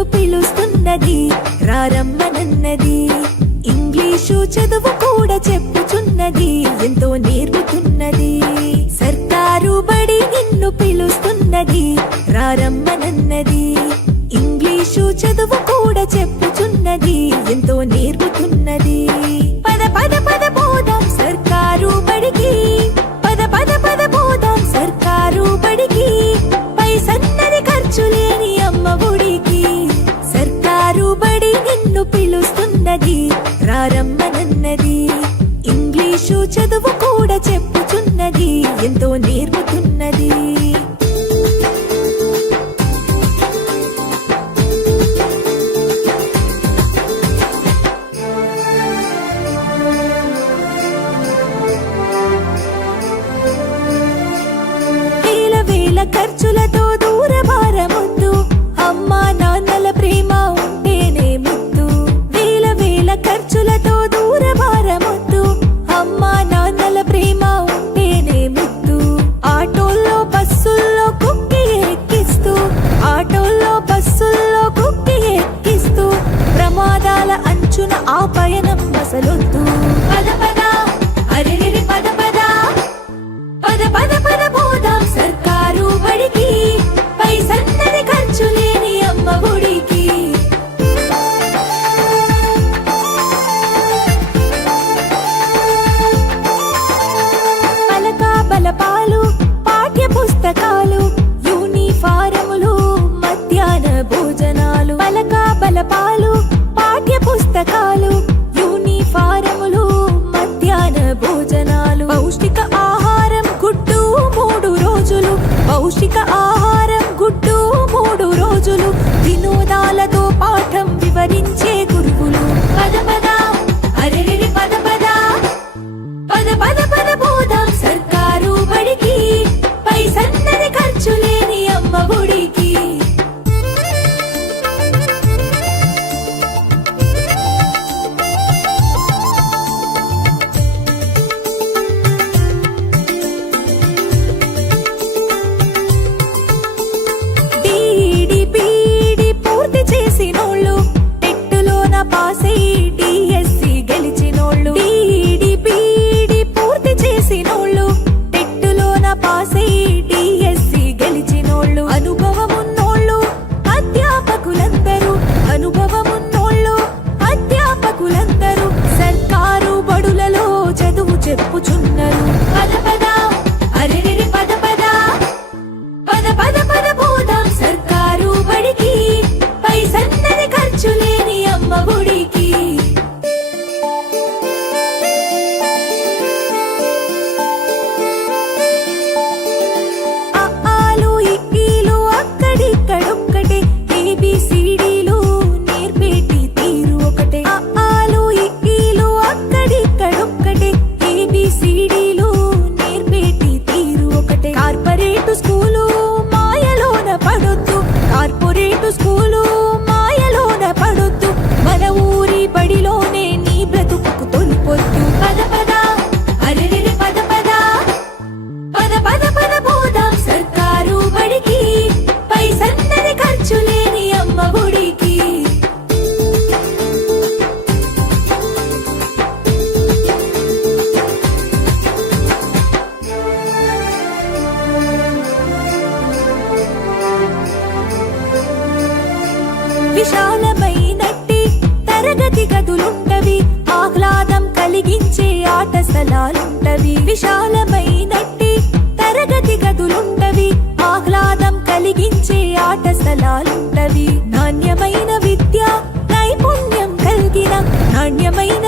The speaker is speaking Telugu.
నిన్ను పిలుస్తున్నది, రారమ్మనన్నది. ఇంగ్లీషు చదువు కూడా చెప్పుచున్నది, ఎంతో నేర్పుతున్నది. సర్కారు బడి నిన్ను పిలుస్తున్నది, రారమ్మనన్నది. ఇంగ్లీషు చదువు కూడా చెప్పుచున్నది, ఎంతో నేర్పుతున్నది. పద పద పద పోదాం సర్కారు బడికి, పద పద పద పోదాం సర్కారు బడికి. పైసన్నది ఖర్చు లేని అమ్మ ఒడికి. సర్కారు బడి నిన్ను పిలుస్తున్నది, రారమ్మనన్నది. ఇంగ్లీషు చదువు కూడా చెప్పుచున్నది, ఎంతో నేర్పుతున్నది. ఖర్చులతో దూరభారమొద్దు, అమ్మా నాన్నల ప్రేమ ఉంటేనే ముద్దు. వేల వేల ఖర్చులతో దూరభారమొద్దు, అమ్మా నాన్నల ప్రేమ ఉంటేనే ముద్దు. ఆటోల్లో బస్సుల్లో కుక్కి ఎక్కిస్తూ, ఆటోల్లో బస్సుల్లో కుక్కి ఎక్కిస్తూ, ప్రమాదాల అంచున ఆ పయనం అసలొద్దు. పద పద అరెరెరి పద పద, పద పద పద పోదాం సర్కారు బడికి. పైసన్నది ఖర్చు లేని అమ్మ ఒడికి. పలక బలపాలు, పాఠ్య పుస్తకాలు, యూనిఫారములు, మధ్యాహ్న భోజనాలు. పలక బలపాలు, పాఠ్య పుస్తకాలు, యూనిఫారములు, మధ్యాహ్న భోజనాలు. పౌష్టిక ఆహారం గుడ్డు 3 రోజులు, పౌష్టిక ఆహారం గుడ్డు 3 రోజులు. వినోదాలతో పాఠం వివరించే గురువులు. పద పద అరెరెరి పద పద, పద పద పద పోదాం సర్కారు బడికి. పైసన్నది ఖర్చు లేని అమ్మ ఒడికి. పాసై డిఎస్సి గెలిచినోళ్ళు, డిడిపిడి పూర్తి చేసినోళ్ళు, టెట్టులోన పాసై డిఎస్సి గెలిచినోళ్ళు. అనుభవమున్నోళ్ళు అధ్యాపకులందరూ, అనుభవమున్నోళ్ళు అధ్యాపకులందరూ సర్కారు బడులలో చదువు చెప్పుచున్నారు. పద పద అరెరెరి పద పద, పద పద పద పోదాం సర్కారు బడికి. పైసన్నది ఖర్చు లేని అమ్మ ఒడికి. అఆలు ఇక్కీలు అక్కడిక్కడొక్కటే, ఏబిసిడీలు నేర్పేటి తీరు ఒకటే. అఆలు ఇక్కీలు అక్కడిక్కడొక్కటే, ఏబిసిడీలు నేర్పేటి తీరు ఒకటే. కార్పొరేటు స్కూలు మాయలోన పడొద్దు, కార్పొరేటు స్కూలు మాయలోన పడొద్దు. మన ఊరి బడిలోనే నీ బ్రతుకు తొలిపొద్దు. పద పద అరెరెరి పద పద, పద పద పద పోదాం సర్కారు బడికి. పైసన్నది ఖర్చు లేని అమ్మ ఒడికి. విశాలమైనట్టి తరగతి గదులుంటవి, ఆహ్లాదం కలిగించే ఆట స్థలాలుంటవి. విశాలమైనట్టి తరగతి గదులుంటవి, ఆహ్లాదం కలిగించే ఆట స్థలాలుంటవి. నాణ్యమైన విద్య, నైపుణ్యం కలిగిన నాణ్యమైన